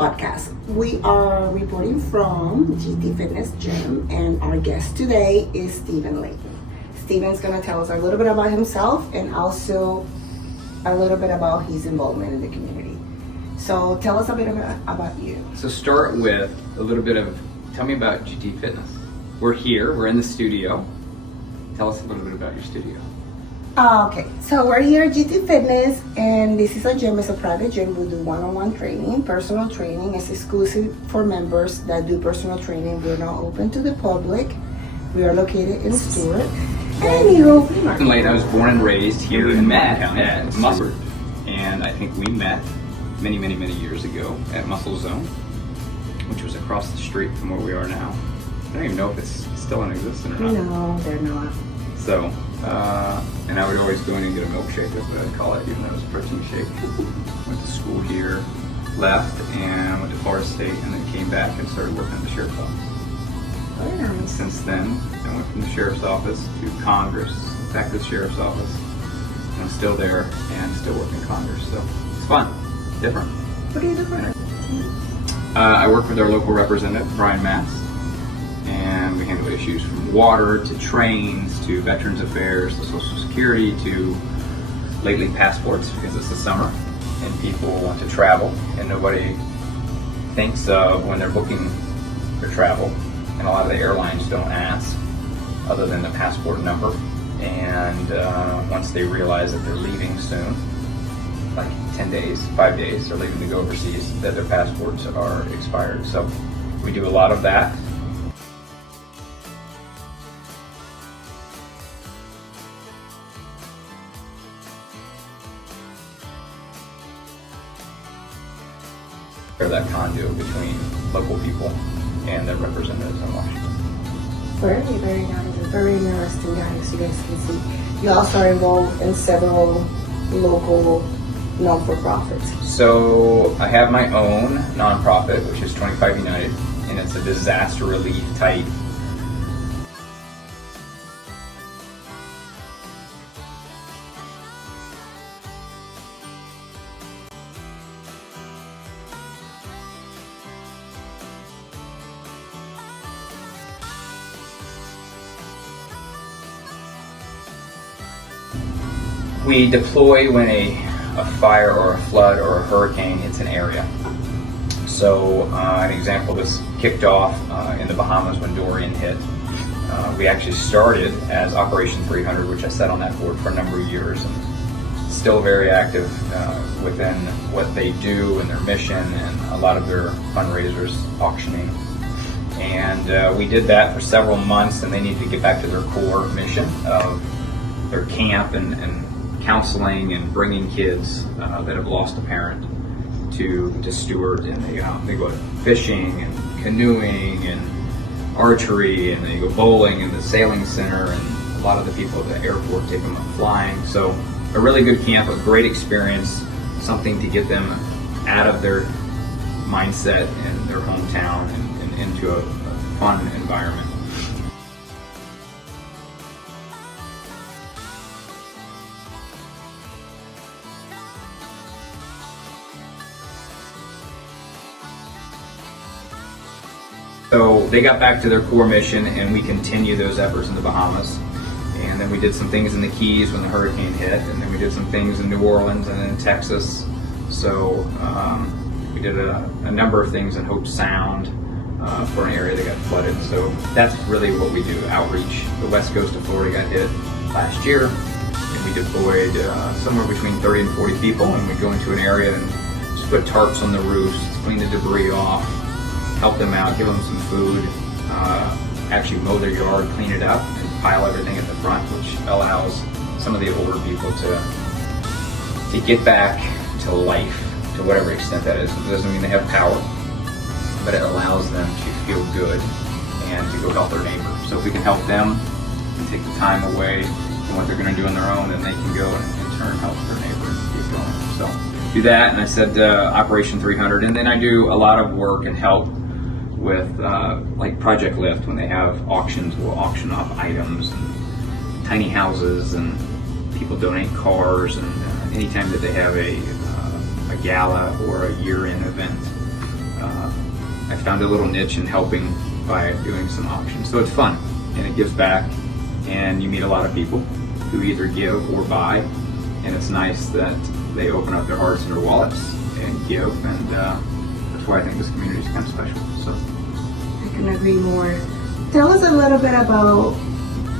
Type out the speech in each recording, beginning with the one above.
podcast. We are reporting from GT Fitness Gym, and our guest today is Leighton. Steven's going to tell us a little bit about himself and also a little bit about his involvement in the community. So tell us a bit about you. So start with a little bit of, tell me about GT Fitness. We're here, we're in the studio. Tell us a little bit about your studio. Okay, so we're here at GT Fitness, and this is a gym. It's a private gym. We do one-on-one training, personal training. It's exclusive for members that do personal training. We're not open to the public. We are located in Stewart. And you In Leighton, I was born and raised here in Mountain County at Muscle, and I think we met many years ago at Muscle Zone, which was across the street from where we are now. I don't even know if it's still in existence or not. No, they're not. So, and I would always go in and get a milkshake, that's what I'd call it, even though it was a protein shake. Went to school here, left, and went to Florida State, and then came back and started working at the sheriff's office. Very nice. Since then, I went from the sheriff's office to Congress, back to the sheriff's office. I'm still there and still working in Congress, so it's fun, different. What do you do for it? I work with our local representative, Bryan, Mast, and we handle issues from water to trains to Veterans Affairs to Social Security to lately passports, because it's the summer and people want to travel and nobody thinks of when they're booking their travel, and a lot of the airlines don't ask other than the passport number, and once they realize that they're leaving soon, like 10 days, 5 days, they're leaving to go overseas, that their passports are expired. So we do a lot of that. Or that conduit between local people and their representatives in Washington. Very nice. Very interesting, guys. You guys can see. You also are involved in several local non-for-profits. So I have my own nonprofit, which is 25 United, and it's a disaster relief type. We deploy when a fire or a flood or a hurricane hits an area. So an example, this kicked off in the Bahamas when Dorian hit. We actually started as Operation 300, which I sat on that board for a number of years, and still very active within what they do and their mission and a lot of their fundraisers, auctioning. And we did that for several months, and they needed to get back to their core mission of their camp and counseling and bringing kids that have lost a parent to Stewart, and they go fishing and canoeing and archery, and they go bowling in the sailing center, and a lot of the people at the airport take them up flying. So a really good camp, a great experience, something to get them out of their mindset and their hometown and into a fun environment. So they got back to their core mission, and we continue those efforts in the Bahamas. And then we did some things in the Keys when the hurricane hit, and then we did some things in New Orleans and in Texas. So we did a number of things in Hope Sound for an area that got flooded. So that's really what we do, outreach. The west coast of Florida got hit last year, and we deployed somewhere between 30 and 40 people, and we go into an area and just put tarps on the roofs, clean the debris off, help them out, give them some food, actually mow their yard, clean it up, and pile everything at the front, which allows some of the older people to get back to life, to whatever extent that is. It doesn't mean they have power, but it allows them to feel good and to go help their neighbor. So if we can help them and take the time away from what they're going to do on their own, then they can go and in turn help their neighbor and keep going. So do that, and I said Operation 300, and then I do a lot of work and help with like Project Lift. When they have auctions, we'll auction off items and tiny houses, and people donate cars, and anytime that they have a gala or a year-end event, I found a little niche in helping by doing some auctions. So it's fun, and it gives back, and you meet a lot of people who either give or buy, and it's nice that they open up their hearts and their wallets and give, and that's why I think this community is kind of special. So I couldn't agree more. Tell us a little bit about,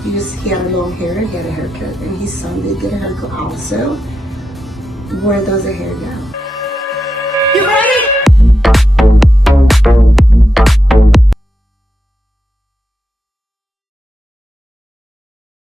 he had a long hair, he had a haircut, and his son did get a haircut also. Where does the hair go?